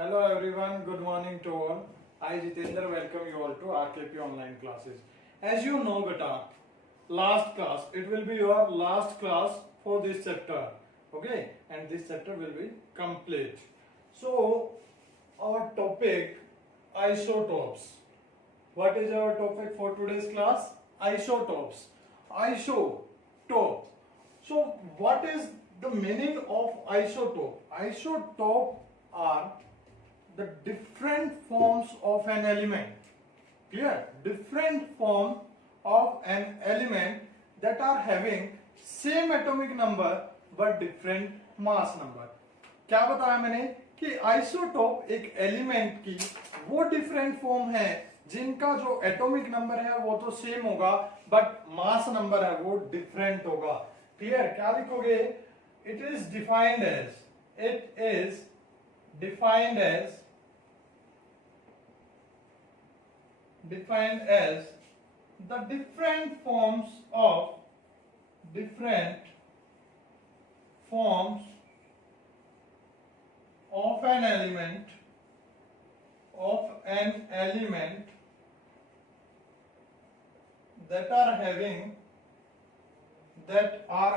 Hello everyone, good morning to all. I Jitendra welcome you all to RKP online classes. As you know beta, last class, it will be your last class for this chapter. Okay, and this chapter will be complete. So our topic isotopes. What is our topic for today's class? Isotopes. Isotope. So what is the meaning of isotope? Isotope are the different forms of an element. Clear? Different form of an element that are having same atomic number but different mass number. क्या बताया मैंने कि isotope एक element की वो different form है जिनका जो एटॉमिक नंबर है वो तो सेम होगा बट मास नंबर है वो डिफरेंट होगा. क्लियर? क्या लिखोगे? It is defined as the different forms of an element that are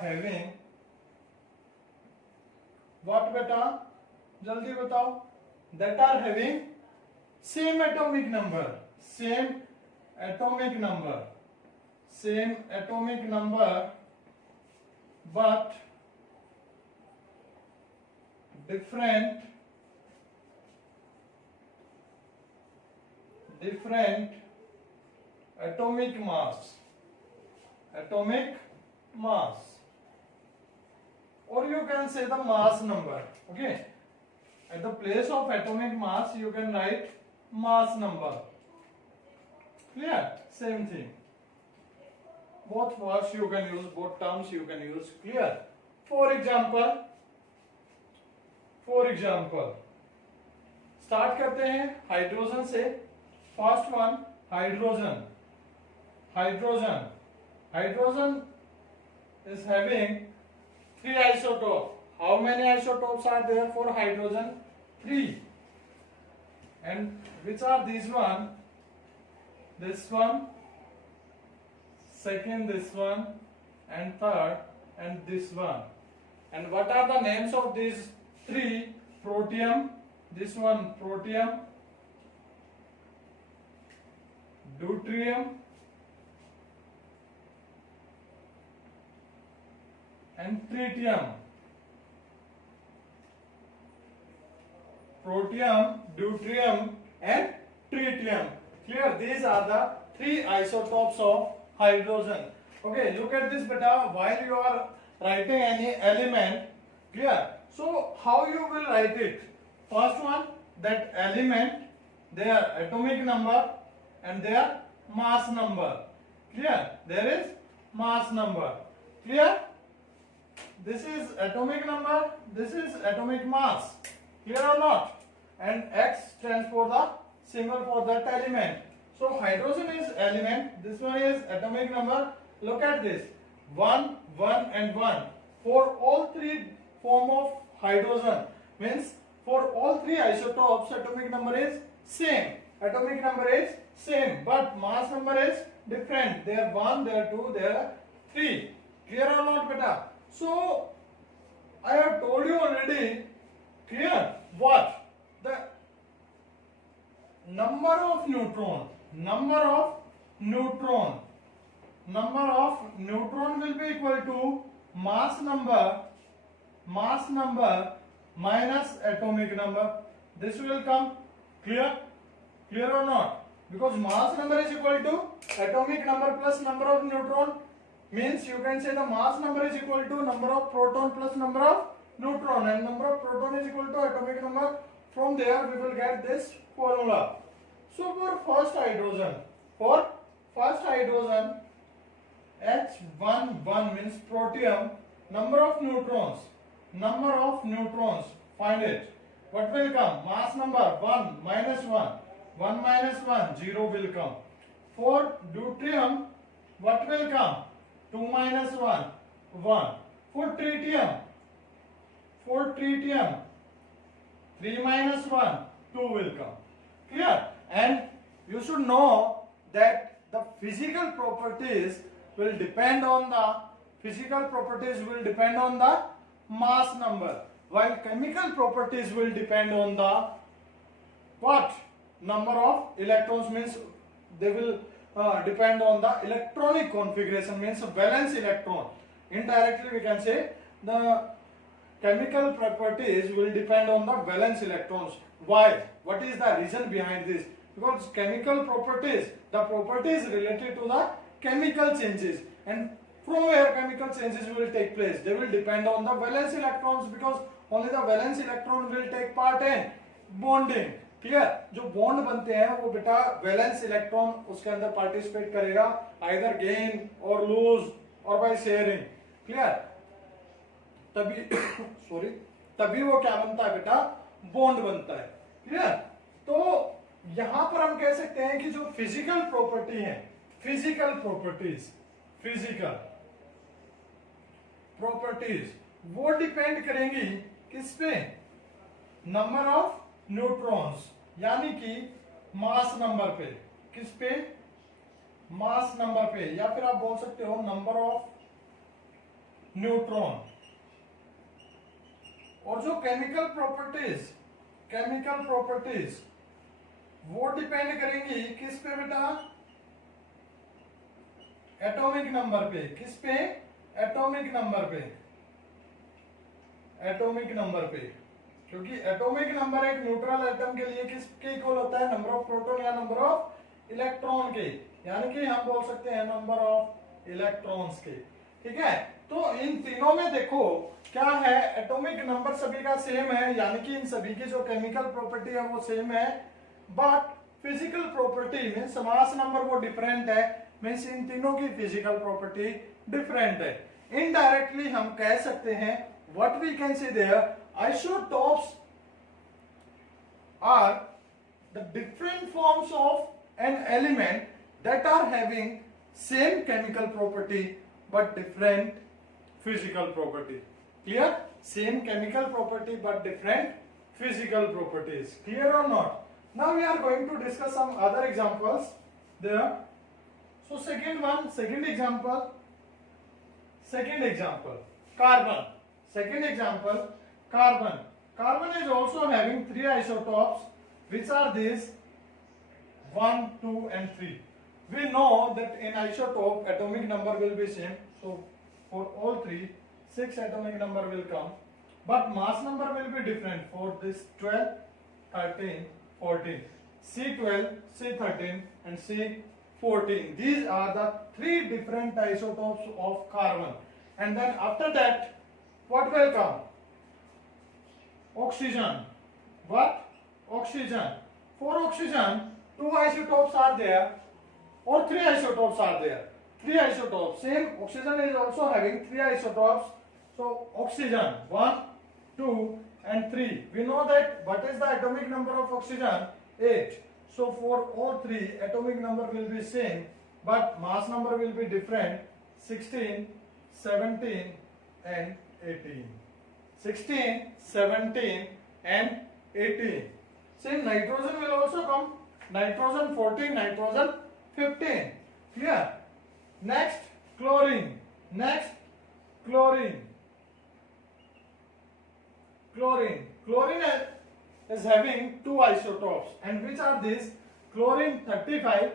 having what beta jaldi batao, that are having same atomic number but different atomic mass, or you can say the mass number. Okay, at the place of atomic mass you can write mass number. Clear? Same thing, both words you can use, both terms you can use. Clear? For example start करते हैं hydrogen से. First one hydrogen is having 3 isotopes. How many isotopes are there for hydrogen? 3. And which are these one? This one, second this one, and third, and this one. And what are the names of these 3? Protium, this one protium, deuterium, and tritium. Protium, deuterium, and tritium. Clear? These are the 3 isotopes of hydrogen. Okay, look at this beta. While you are writing any element, clear? So how you will write it? First one, that element, their atomic number and their mass number. Clear? There is mass number. Clear? This is atomic number, this is atomic mass. Clear or not? And X stands for the symbol for that element. So hydrogen is element, this one is atomic number. Look at this, 1, 1 and 1. For all 3 form of hydrogen, means for all 3 isotopes atomic number is same, but mass number is different. They are 1, they are 2, they are 3. Clear or not beta? So I have told you already. Clear? What? The number of neutron will be equal to mass number minus atomic number. This will come. Clear or not? Because mass number is equal to atomic number plus number of neutron, means you can say the mass number is equal to number of proton plus number of neutron, and number of proton is equal to atomic number. From there we will get this formula. So for first hydrogen H11 means protium, number of neutrons, find it. What will come? Mass number 1 minus 1, 0 will come. For deuterium, what will come? 2 minus 1, 1. For tritium, 3 minus 1, 2 will come. Clear? And you should know that the physical properties will depend on the mass number, while chemical properties will depend on the what? Number of electrons, means they will depend on the electronic configuration, means valence electron. Indirectly we can say the chemical properties will depend on the valence electrons. Why? What is the reason behind this? Because chemical properties, the properties related to the chemical changes, and from where chemical changes will take place, they will depend on the valence electrons, because only the valence electron will take part in bonding. Clear? जो bond बनते हैं वो बेटा valence electron उसके अंदर participate करेगा, either gain और loose और बाय शेयरिंग. क्लियर? तभी सॉरी तभी वो क्या बनता है बेटा? बॉन्ड बनता है. क्लियर? तो यहां पर हम कह सकते हैं कि जो फिजिकल प्रॉपर्टी है, फिजिकल प्रॉपर्टीज वो डिपेंड करेंगी किस पे? नंबर ऑफ न्यूट्रॉन्स, यानी कि मास नंबर पे. किस पे? मास नंबर पे, या फिर आप बोल सकते हो नंबर ऑफ न्यूट्रॉन. और जो केमिकल प्रॉपर्टीज वो डिपेंड करेंगी किस पे बेटा? एटॉमिक नंबर पे. किस पे? एटॉमिक नंबर पे. क्योंकि एटॉमिक नंबर एक न्यूट्रल एटम के लिए किसके इक्वल होता है? नंबर ऑफ प्रोटॉन या नंबर ऑफ इलेक्ट्रॉन के, यानी कि हम बोल सकते हैं नंबर ऑफ इलेक्ट्रॉन्स के. ठीक है? तो इन तीनों में देखो क्या है, एटॉमिक नंबर सभी का सेम है, यानी कि इन सभी की जो केमिकल प्रॉपर्टी है वो सेम है, बट फिजिकल प्रॉपर्टी में मास नंबर वो डिफरेंट है. मींस इन तीनों की फिजिकल प्रॉपर्टी डिफरेंट है. इनडायरेक्टली हम कह सकते हैं what we can say there, isotopes are the different forms of an element that are having same chemical property but different physical property. Clear? Same chemical property but different physical properties. Clear or not? Now we are going to discuss some other examples there. So second example, carbon. Second example, carbon. Carbon is also having three isotopes, which are these 1, 2 and 3. We know that in isotope atomic number will be same, so for all three 6 atomic number will come, but mass number will be different for this 12, 13, 14. C12, C13 and C14. These are the three different isotopes of carbon. And then after that what will come? Oxygen. What? Oxygen. For oxygen, 2 isotopes are there or 3 isotopes are there. 3 isotopes. Same oxygen is also having 3 isotopes. So oxygen 1, 2 and 3. We know that what is the atomic number of oxygen? 8. So for all 3 atomic number will be same, but mass number will be different. 16, 17 and 18. 16, 17 and 18. Same nitrogen will also come. Nitrogen 14, nitrogen 15. Clear? Next, chlorine. Chlorine is having 2 isotopes, and which are these? Chlorine 35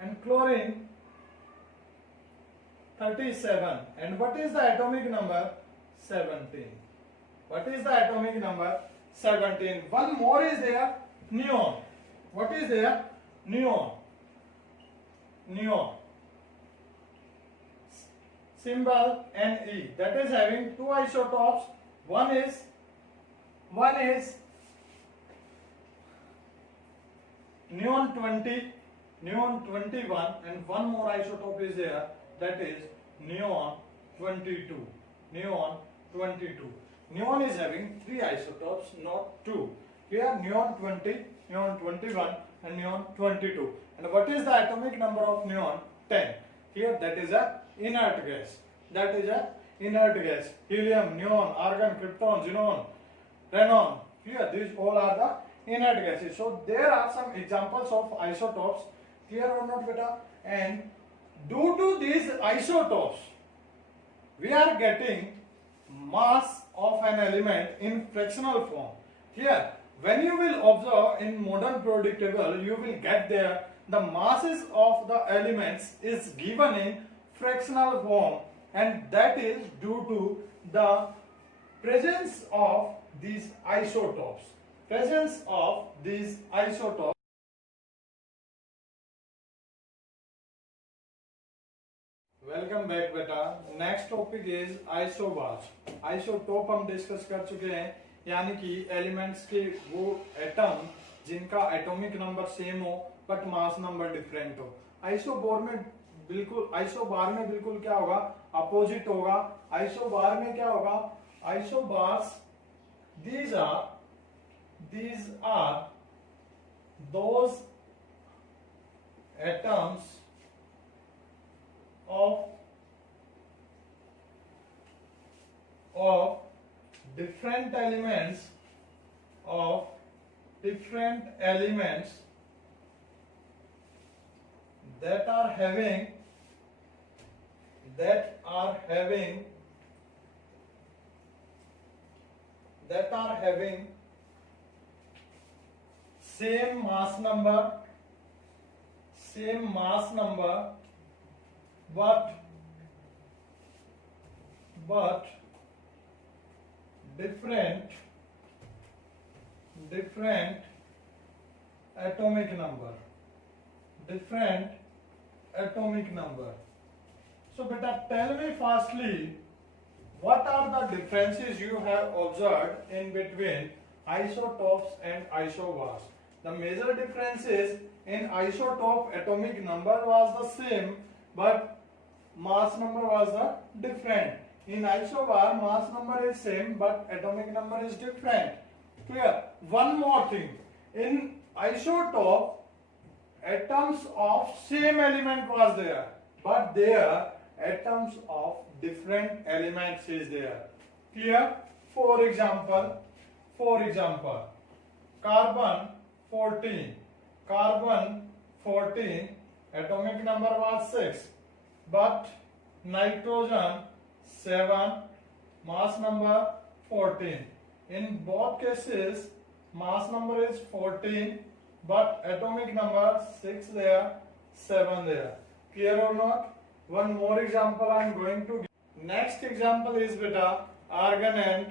and chlorine 37. And what is the atomic number? 17. What is the atomic number? 17. One more is there, neon. What is there? Neon. Symbol Ne. That is having 2 isotopes. One is neon 20, neon 21, and one more isotope is there, that is neon 22. Neon 22. Neon is having 3 isotopes, not 2. Here neon 20, neon 21 and neon 22. And what is the atomic number of neon? 10. Here that is a inert gas. Helium, neon, argon, krypton, xenon. Xenon. Here, these all are the inert gases. So there are some examples of isotopes. Clear or not, beta? And due to these isotopes, we are getting mass of an element in fractional form. Here, when you will observe in modern periodic table, you will get there the masses of the elements is given in fractional form, and that is due to the presence of these isotopes. Presence of these isotopes. Welcome back बेटा. Next topic is isobars. Isotope हम discuss कर चुके हैं, यानी कि elements के वो atom जिनका एटॉमिक नंबर सेम हो बट मास नंबर डिफरेंट हो. आइसोबार में बिल्कुल क्या होगा, अपोजिट होगा. आइसोबार में क्या होगा, isobars these are those atoms of different elements that are having same mass number but different atomic number. So beta, tell me firstly, what are the differences you have observed in between isotopes and isobars? The major differences in isotope, atomic number was the same but mass number was the different. In isobar, mass number is same but atomic number is different. Clear? One more thing, in isotope, atoms of same element was there, but there atoms of different elements is there. Clear? For example, carbon 14, atomic number was 6, but nitrogen 7, mass number 14. In both cases, mass number is 14, but atomic number 6 there, 7 there. Clear or not? One more example I am going to give. Next example is beta argon,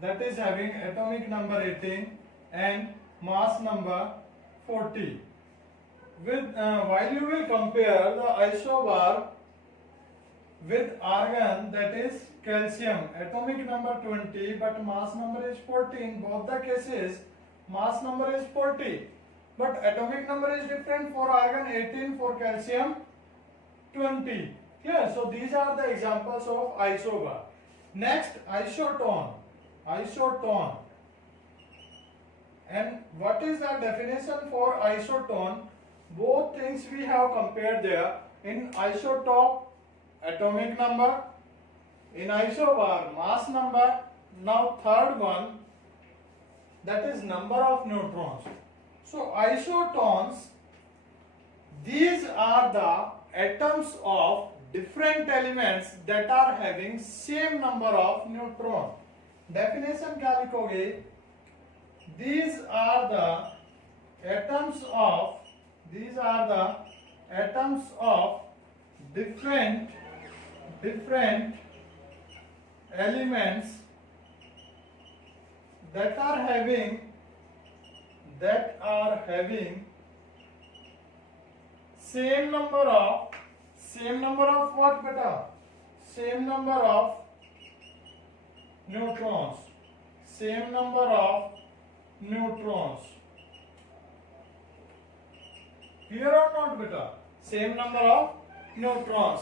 that is having atomic number 18 and mass number 40. While you will compare the isobar with argon, that is calcium, atomic number 20 but mass number is 14. Both the cases mass number is 40 but atomic number is different. For argon 18, for calcium 20. Yeah, so these are the examples of isobar. Next, isotone. And what is the definition for isotone? Both things we have compared there. In isotope, atomic number, in isobar, mass number. Now third one, that is number of neutrons. So isotones, these are the atoms of different elements that are having same number of neutrons. Definition क्या लिखोगे? These are the atoms of different elements that are having same number of what beta? Same number of neutrons. Clear or not beta? Same number of neutrons.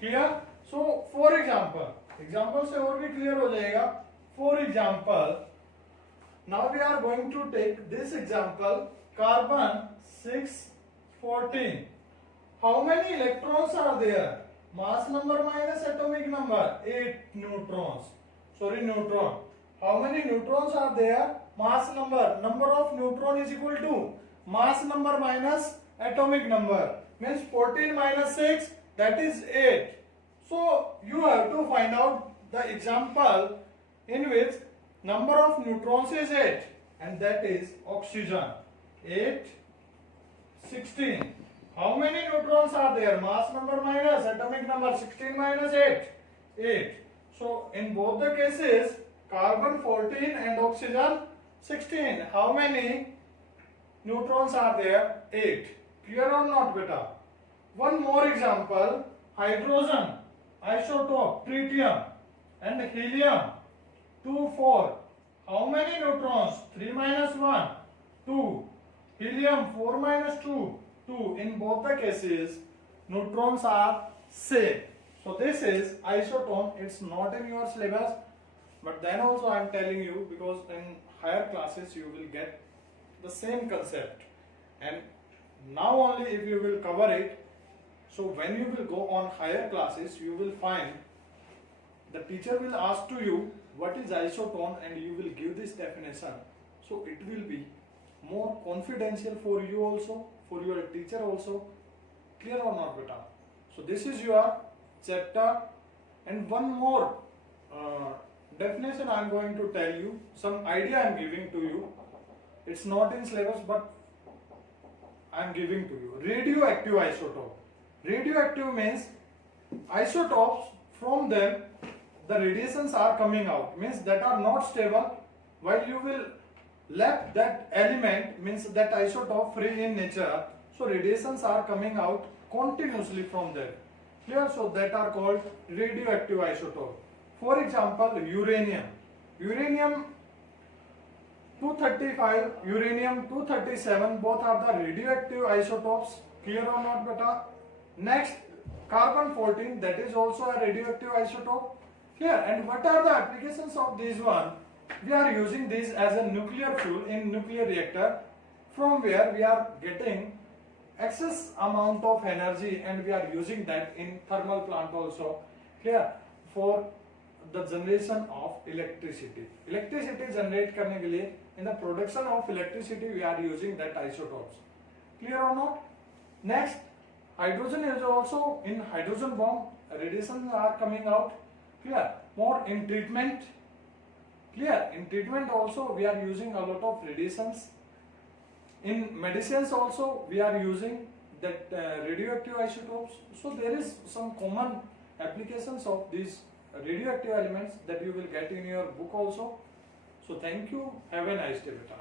Clear? So for example से और भी clear हो जाएगा. For example, now we are going to take this example, carbon 614. How many electrons are there? Mass number minus atomic number 8 neutrons. sorry, neutron. How many neutrons are there? Mass number. Number of neutron is equal to mass number minus atomic number. Means 14 minus 6, that is 8. So you have to find out the example in which number of neutrons is 8, and that is oxygen. 8, 16. How many neutrons are there? Mass number minus atomic number. 16 minus 8, 8. So in both the cases, carbon 14 and oxygen 16. How many neutrons are there? 8. Clear or not, beta? One more example. Hydrogen, isotope, tritium and helium 2, 4. How many neutrons? 3 minus 1, 2. Helium 4 minus 2, 2. In both the cases, neutrons are same. So this is isotone. It's not in your syllabus, but then also I am telling you because in higher classes you will get the same concept, and now only if you will cover it. So when you will go on higher classes, you will find the teacher will ask to you what is isotone and you will give this definition. So it will be more confidential for you also, for your teacher also. Clear or not, beta? So this is your chapter, and one more definition I am going to tell you, some idea I am giving to you. It's not in syllabus, but I am giving to you. Radioactive isotope. Radioactive means isotopes, from them the radiations are coming out, means that are not stable. While you will left that element, means that isotope free in nature, so radiations are coming out continuously from there. Clear? So that are called radioactive isotope. For example, uranium. Uranium 235, uranium 237, both are the radioactive isotopes. Clear or not, beta? Next, carbon 14, that is also a radioactive isotope. Clear? And what are the applications of this one? We are using this as a nuclear fuel in nuclear reactor, from where we are getting excess amount of energy, and we are using that in thermal plant also. Clear? For the generation of electricity. Electricity generate करने के लिए, in the production of electricity we are using that isotopes. Clear or not? Next, hydrogen is also in hydrogen bomb. Radiations are coming out. Clear? More in treatment. Clear? In treatment also we are using a lot of radiations. In medicines also we are using that radioactive isotopes. So there is some common applications of these radioactive elements that you will get in your book also. So thank you. Have a nice day, beta.